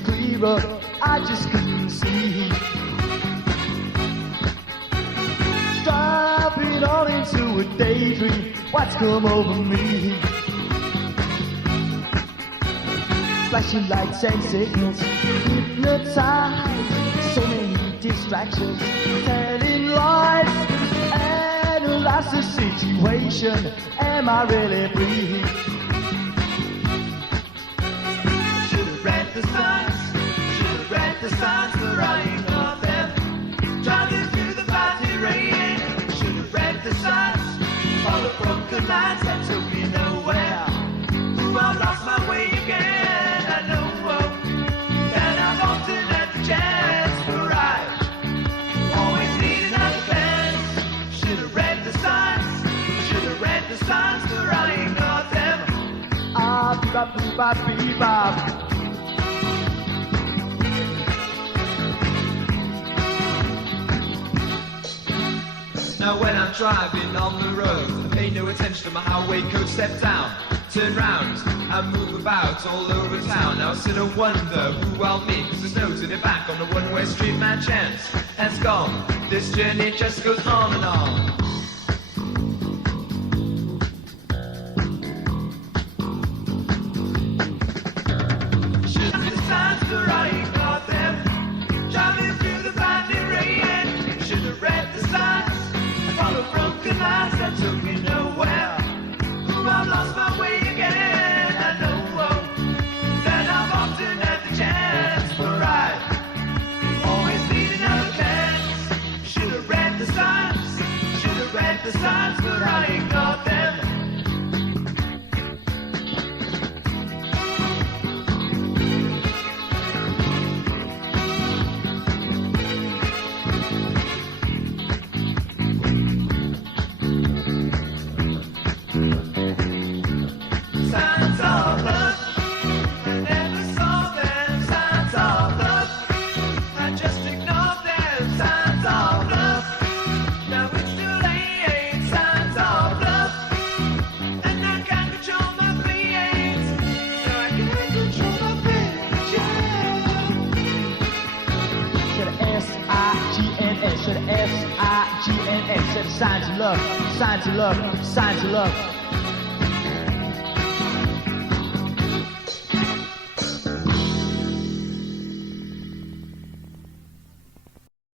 it's clearer, I just couldn't see. Driving on into a daydream, what's come over me? Flashing lights and signals, hypnotized, so many distractions, telling lies, analyze the situation, am I really free? Should've read the signs, should've read the signs, but I ignored them. Driving through the valley rain, should've read the signs, all the broken lines that took me nowhere. Ooh, I lost my way again. Bop, bop, bop. Now when I'm driving on the road, I pay no attention to my highway coat. Step down, turn round, and move about all over town. Now I sit and wonder who I'll meet, 'cause there's no turning back on the one-way street. Man, chance has gone. This journey just goes on and on. The signs, but I ignored them. Signs of love, I never saw them. Signs of love, I just ignored them. Signs of love, now it's too late. S-I-G-N-S, signs of love, signs of love, signs of love.